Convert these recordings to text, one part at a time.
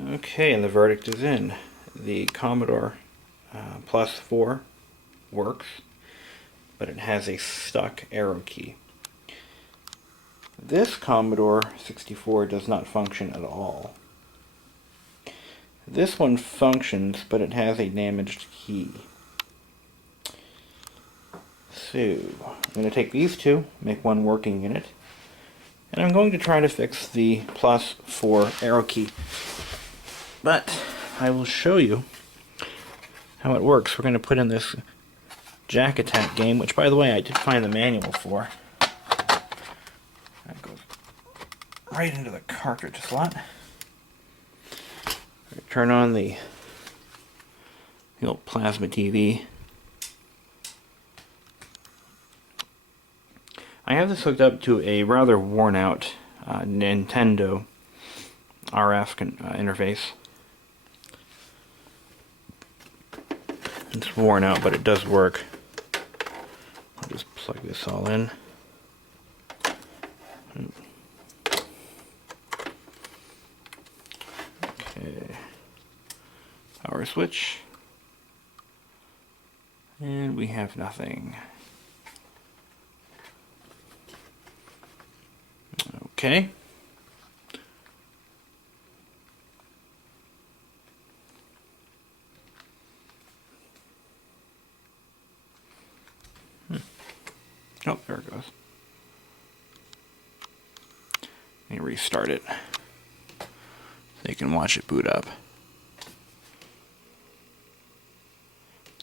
Okay, and the verdict is in. The Commodore Plus 4 works, but it has a stuck arrow key. This Commodore 64 does not function at all. This one functions, but it has a damaged key. So, I'm going to take these two, make one working unit, and I'm going to try to fix the Plus 4 arrow key. But I will show you how it works. We're going to put in this Jack Attack game, which, by the way, I did find the manual for. That goes right into the cartridge slot. Turn on the old plasma TV. I have this hooked up to a rather worn out Nintendo RF interface. It's worn out, but it does work. I'll just plug this all in. Okay. Power switch. And we have nothing. Okay. Oh, there it goes. Let me restart it so you can watch it boot up.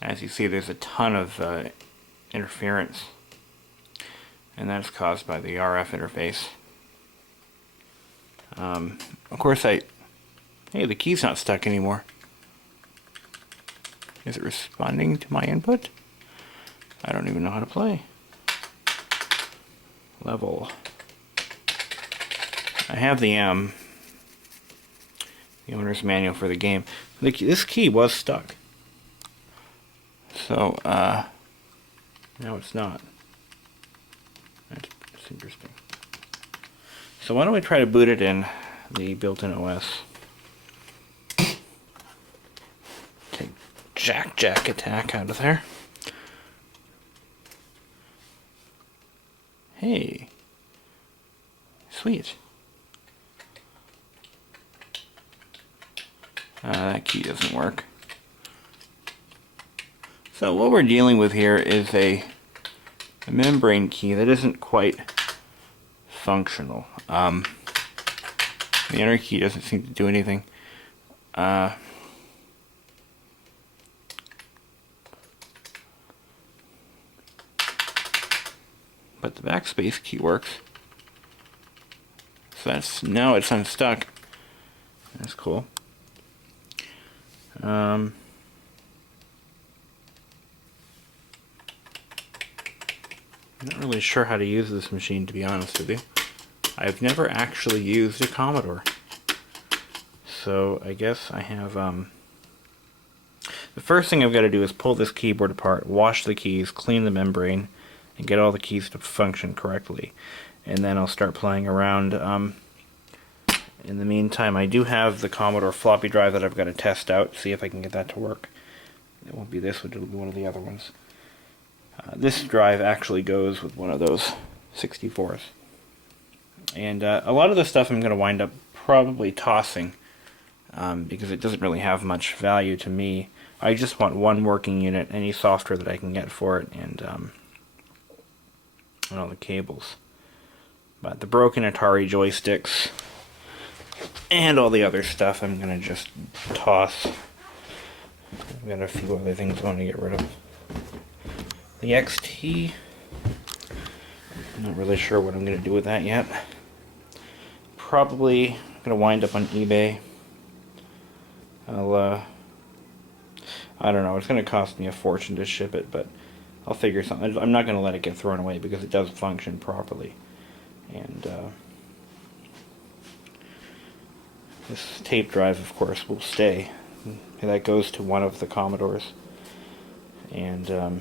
As you see, there's a ton of interference, and that's caused by the RF interface. Of course, hey, the key's not stuck anymore. Is it responding to my input? I don't even know how to play. Level. I have the owner's manual for the game. This key was stuck. So, now it's not. That's interesting. So why don't we try to boot it in the built-in OS. Take Jack Attack out of there. Hey. Sweet. That key doesn't work. So what we're dealing with here is a membrane key that isn't quite functional. The inner key doesn't seem to do anything. But the backspace key works. So now it's unstuck. That's cool. Not really sure how to use this machine, to be honest with you. I've never actually used a Commodore. So I guess I have, the first thing I've got to do is pull this keyboard apart, wash the keys, clean the membrane, and get all the keys to function correctly. And then I'll start playing around. In the meantime, I do have the Commodore floppy drive that I've got to test out, see if I can get that to work. It won't be this one, it'll be one of the other ones. This drive actually goes with one of those 64s. And a lot of the stuff I'm going to wind up probably tossing because it doesn't really have much value to me. I just want one working unit, any software that I can get for it, and all the cables. But the broken Atari joysticks and all the other stuff I'm going to just toss. I've got a few other things I want to get rid of. The XT, I'm not really sure what I'm going to do with that yet. Probably going to wind up on eBay. I don't know, it's going to cost me a fortune to ship it, but I'll figure something. I'm not going to let it get thrown away because it does function properly. And this tape drive, of course, will stay. That goes to one of the Commodores. And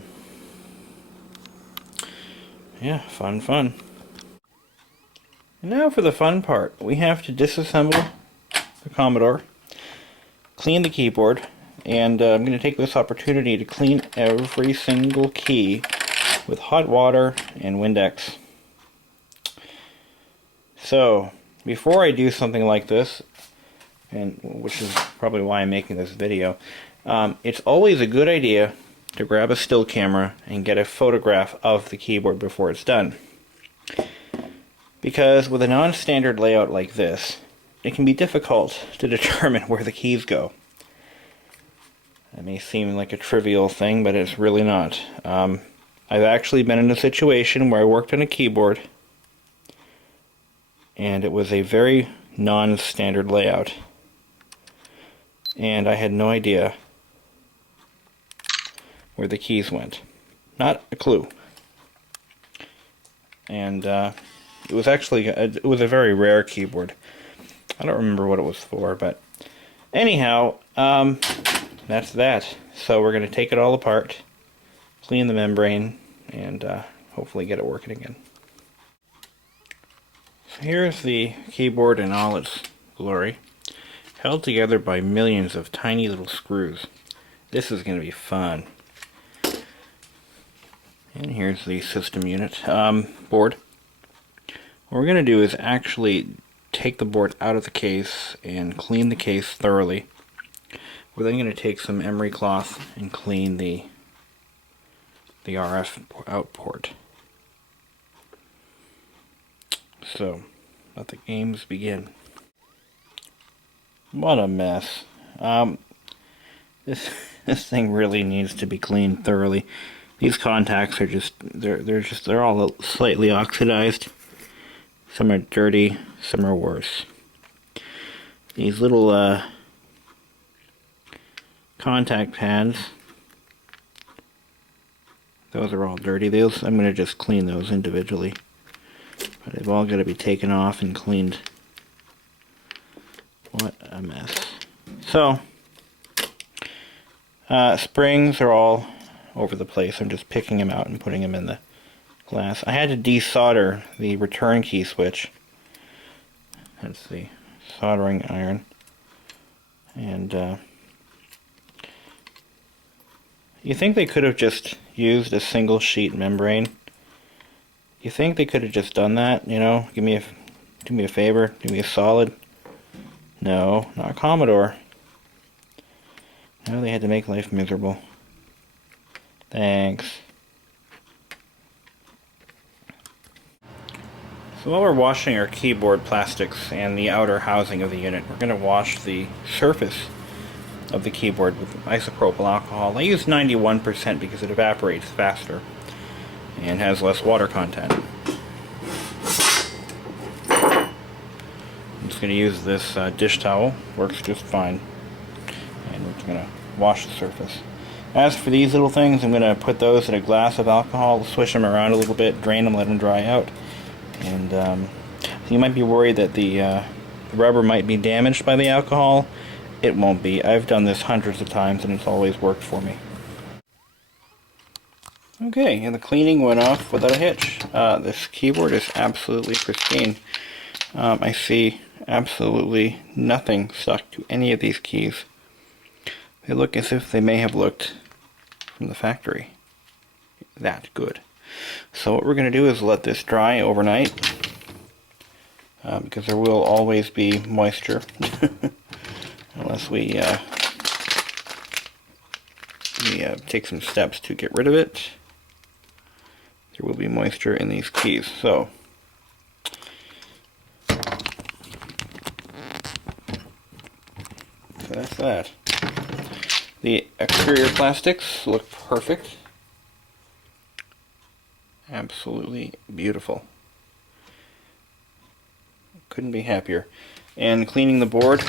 yeah, fun. And now for the fun part. We have to disassemble the Commodore clean the keyboard, and I'm going to take this opportunity to clean every single key with hot water and Windex. So, before I do something like this, and which is probably why I'm making this video, it's always a good idea to grab a still camera and get a photograph of the keyboard before it's done. Because with a non-standard layout like this, it can be difficult to determine where the keys go. It may seem like a trivial thing, but it's really not. I've actually been in a situation where I worked on a keyboard, and it was a very non-standard layout, and I had no idea where the keys went. Not a clue. And it was actually it was a very rare keyboard. I don't remember what it was for, but anyhow, that's that. So we're going to take it all apart, clean the membrane, and hopefully get it working again. So here's the keyboard in all its glory, held together by millions of tiny little screws. This is going to be fun. And here's the system unit board. What we're going to do is actually take the board out of the case and clean the case thoroughly. We're then going to take some emery cloth and clean the RF out port. So, let the games begin. What a mess. This thing really needs to be cleaned thoroughly. These contacts are they're all slightly oxidized. Some are dirty, some are worse. These little contact pads, those are all dirty. Those I'm going to just clean those individually. But they've all got to be taken off and cleaned. What a mess. So, springs are all over the place. I'm just picking them out and putting them in the glass. I had to desolder the return key switch. That's the soldering iron. And you think they could have just used a single sheet membrane? You think they could have just done that? You know, do me a favor, give me a solid. No, not Commodore. No, they had to make life miserable. Thanks. So while we're washing our keyboard plastics and the outer housing of the unit, we're going to wash the surface of the keyboard with isopropyl alcohol. I use 91% because it evaporates faster and has less water content. I'm just going to use this dish towel. Works just fine. And we're just going to wash the surface. As for these little things, I'm going to put those in a glass of alcohol, swish them around a little bit, drain them, let them dry out. And so you might be worried that the rubber might be damaged by the alcohol. It won't be. I've done this hundreds of times and it's always worked for me. Okay, and the cleaning went off without a hitch. This keyboard is absolutely pristine. I see absolutely nothing stuck to any of these keys. They look as if they may have looked from the factory. That good. So what we're going to do is let this dry overnight, because there will always be moisture unless we take some steps to get rid of it. There will be moisture in these keys. So that's that. The exterior plastics look perfect. Absolutely beautiful. Couldn't be happier. And cleaning the board,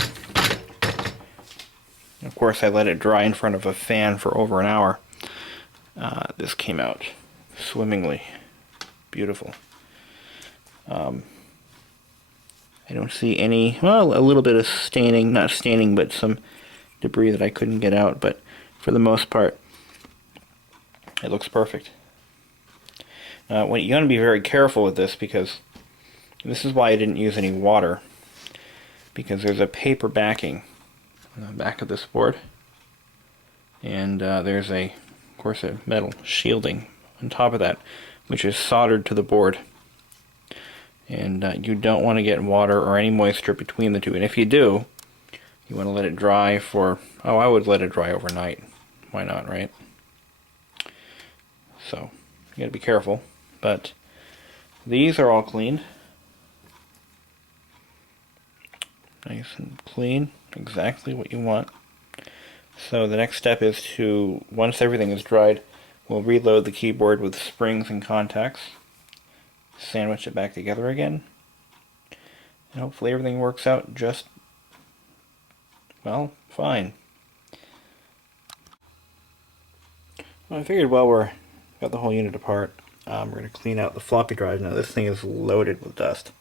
of course I let it dry in front of a fan for over an hour. This came out swimmingly beautiful. I don't see any, well, a little bit of staining, not staining, but some debris that I couldn't get out, but for the most part it looks perfect. What you want to be very careful with this, because this is why I didn't use any water, because there's a paper backing on the back of this board. And there's of course, a metal shielding on top of that, which is soldered to the board. And you don't want to get water or any moisture between the two. And if you do, you want to let it dry for, oh, I would let it dry overnight. Why not, right? So, you gotta be careful. But these are all cleaned. Nice and clean, exactly what you want. So the next step is to, once everything is dried, we'll reload the keyboard with springs and contacts, sandwich it back together again, and hopefully everything works out just, well, fine. Well, I figured while we're got the whole unit apart, we're going to clean out the floppy drive. Now this thing is loaded with dust,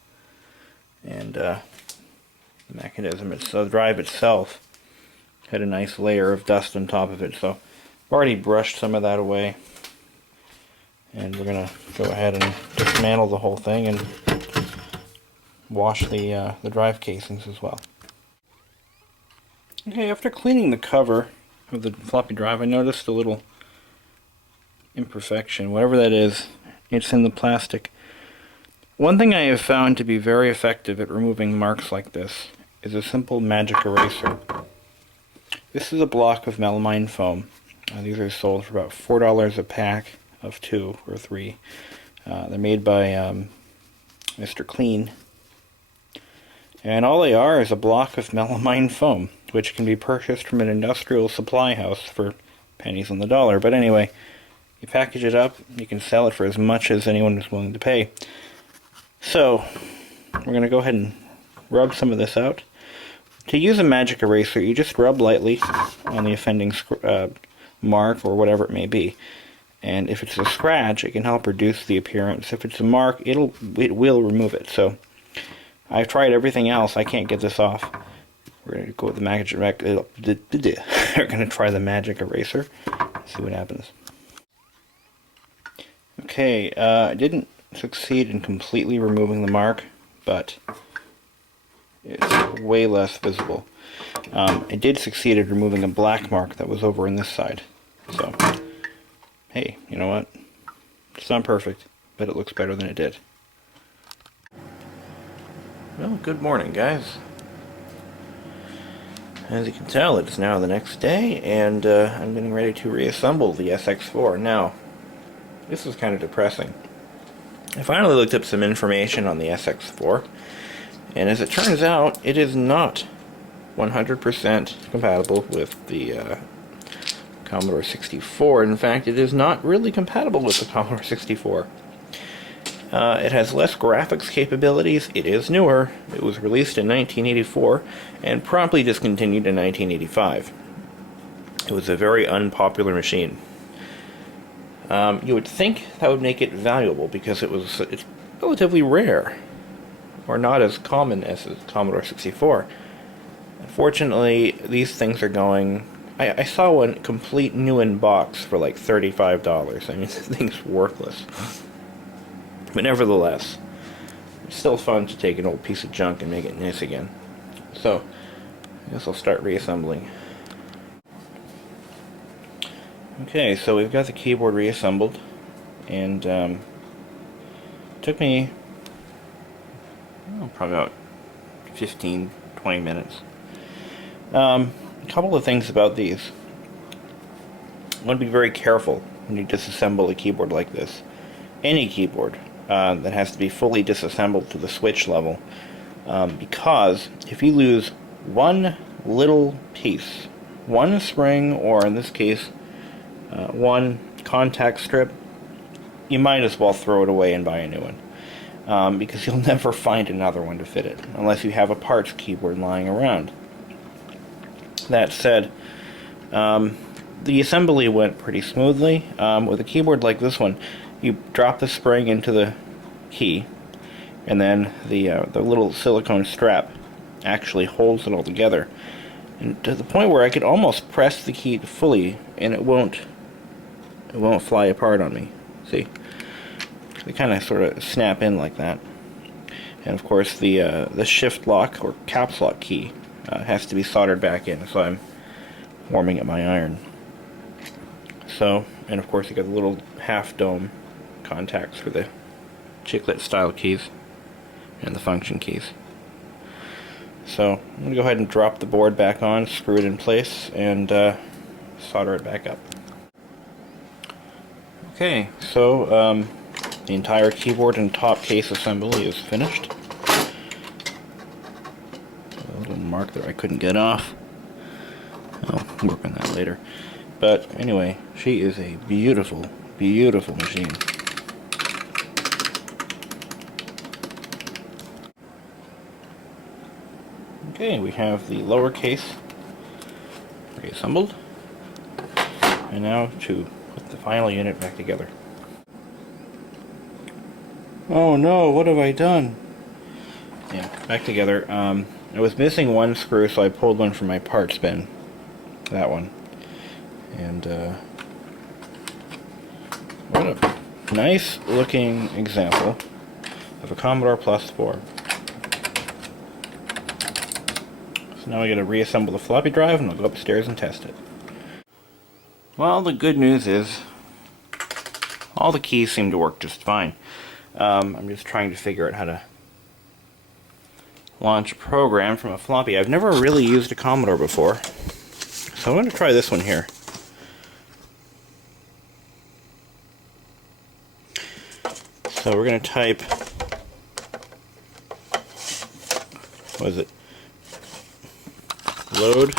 and the mechanism, the drive itself had a nice layer of dust on top of it, so I've already brushed some of that away, and we're going to go ahead and dismantle the whole thing and wash the drive casings as well. Okay, after cleaning the cover of the floppy drive, I noticed a little imperfection. Whatever that is, it's in the plastic. One thing I have found to be very effective at removing marks like this is a simple magic eraser. This is a block of melamine foam. These are sold for about $4 a pack of 2 or 3. They're made by Mr. Clean. And all they are is a block of melamine foam, which can be purchased from an industrial supply house for pennies on the dollar. But anyway, you package it up, you can sell it for as much as anyone is willing to pay. So, we're going to go ahead and rub some of this out. To use a magic eraser, you just rub lightly on the offending mark or whatever it may be. And if it's a scratch, it can help reduce the appearance. If it's a mark, it will remove it. So, I've tried everything else. I can't get this off. We're going to go with the magic. We're going to try the magic eraser. See what happens. Okay, I didn't succeed in completely removing the mark, but it's way less visible. I did succeed at removing a black mark that was over on this side. So, hey, you know what? It's not perfect, but it looks better than it did. Well, good morning, guys. As you can tell, it's now the next day, and I'm getting ready to reassemble the SX4. Now, this is kind of depressing. I finally looked up some information on the SX4, and as it turns out, it is not 100% compatible with the Commodore 64. In fact, it is not really compatible with the Commodore 64. It has less graphics capabilities. It is newer. It was released in 1984 and promptly discontinued in 1985. It was a very unpopular machine. You would think that would make it valuable because it's relatively rare, or not as common as the Commodore 64. Unfortunately, these things are going... I saw one complete new in box for like $35. I mean, this thing's worthless. But nevertheless, it's still fun to take an old piece of junk and make it nice again. So, I guess I'll start reassembling. Okay, so we've got the keyboard reassembled, and it took me probably about 15-20 minutes. A couple of things about these. I want to be very careful when you disassemble a keyboard like this. Any keyboard that has to be fully disassembled to the switch level, because if you lose one little piece, one spring, or in this case, one contact strip, you might as well throw it away and buy a new one, because you'll never find another one to fit it, unless you have a parts keyboard lying around. That said, the assembly went pretty smoothly. With a keyboard like this one, you drop the spring into the key, and then the little silicone strap actually holds it all together, and to the point where I could almost press the key fully, and it won't fly apart on me. See, they kind of sort of snap in like that. And of course, the shift lock or caps lock key has to be soldered back in, so I'm warming up my iron. So, and of course you got the little half dome contacts for the chiclet style keys and the function keys. So I'm going to go ahead and drop the board back on, screw it in place, and solder it back up. Okay, so the entire keyboard and top case assembly is finished. A little mark there I couldn't get off. I'll work on that later. But anyway, she is a beautiful, beautiful machine. Okay, we have the lower case reassembled. And now to put the final unit back together. Oh no, what have I done? Yeah, back together. I was missing one screw, so I pulled one from my parts bin. That one. And what a nice looking example of a Commodore Plus 4. So now we gotta reassemble the floppy drive and I'll go upstairs and test it. Well, the good news is all the keys seem to work just fine. I'm just trying to figure out how to launch a program from a floppy. I've never really used a Commodore before, so I'm going to try this one here. So we're going to type, what is it, load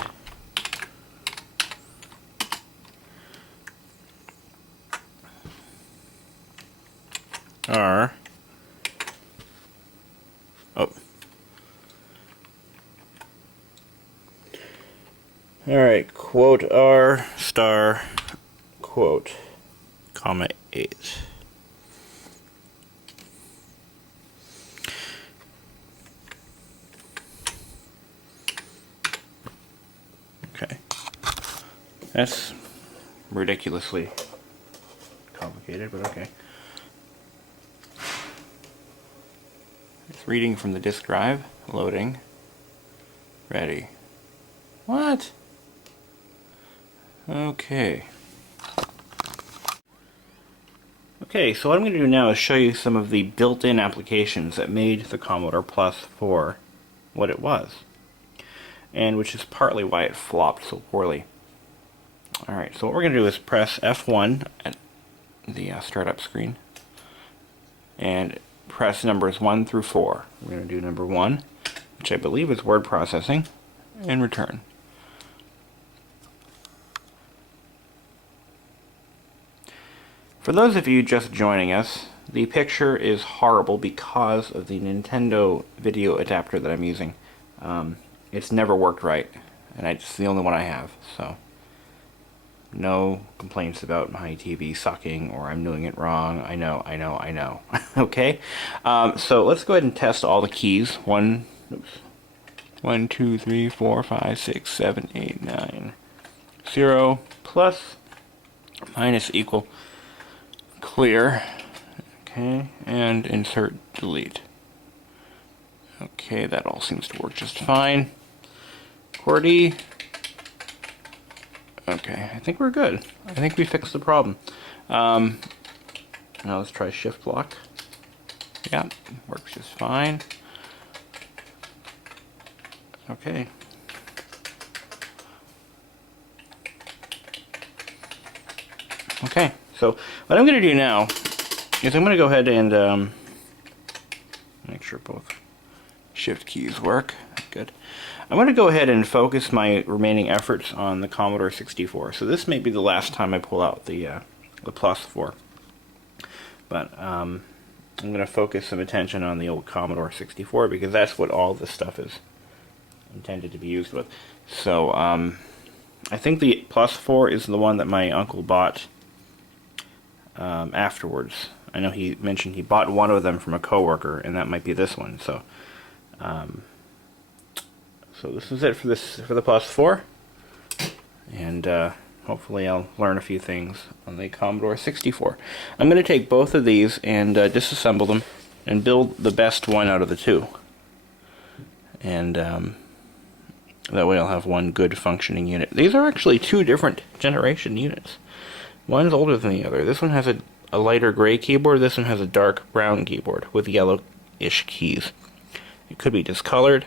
R, oh, alright, quote R star quote, comma 8. Okay, that's ridiculously complicated, but okay. It's reading from the disk drive, loading, ready. What? Okay. Okay, so what I'm going to do now is show you some of the built-in applications that made the Commodore Plus 4 what it was, and which is partly why it flopped so poorly. Alright, so what we're going to do is press F1 at the startup screen, and press numbers 1 through 4. We're going to do number 1, which I believe is word processing, and return. For those of you just joining us, the picture is horrible because of the Nintendo video adapter that I'm using. It's never worked right, and it's the only one I have, so no complaints about my TV sucking or I'm doing it wrong. I know. Okay? So let's go ahead and test all the keys. 1, 2, 3, 4, 5, 6, 7, 8, 9. 0, plus, minus, equal, clear. Okay, and insert, delete. Okay, that all seems to work just fine. QWERTY. Okay, I think we're good. I think we fixed the problem. Now let's try shift block. Yeah, works just fine. Okay. Okay, so what I'm going to do now is I'm going to go ahead and make sure both shift keys work. Good. I'm going to go ahead and focus my remaining efforts on the Commodore 64. So this may be the last time I pull out the Plus 4. But I'm going to focus some attention on the old Commodore 64 because that's what all this stuff is intended to be used with. So I think the Plus 4 is the one that my uncle bought afterwards. I know he mentioned he bought one of them from a coworker, and that might be this one. So so this is it for the Plus 4, and hopefully I'll learn a few things on the Commodore 64. I'm going to take both of these and disassemble them and build the best one out of the two. And That way I'll have one good functioning unit. These are actually two different generation units. One's older than the other. This one has a lighter gray keyboard. This one has a dark brown keyboard with yellowish keys. It could be discolored.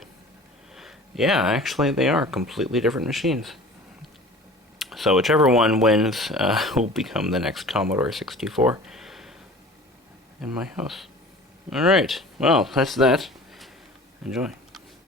Yeah, actually they are completely different machines. So whichever one wins will become the next Commodore 64 in my house. Alright, well, that's that. Enjoy.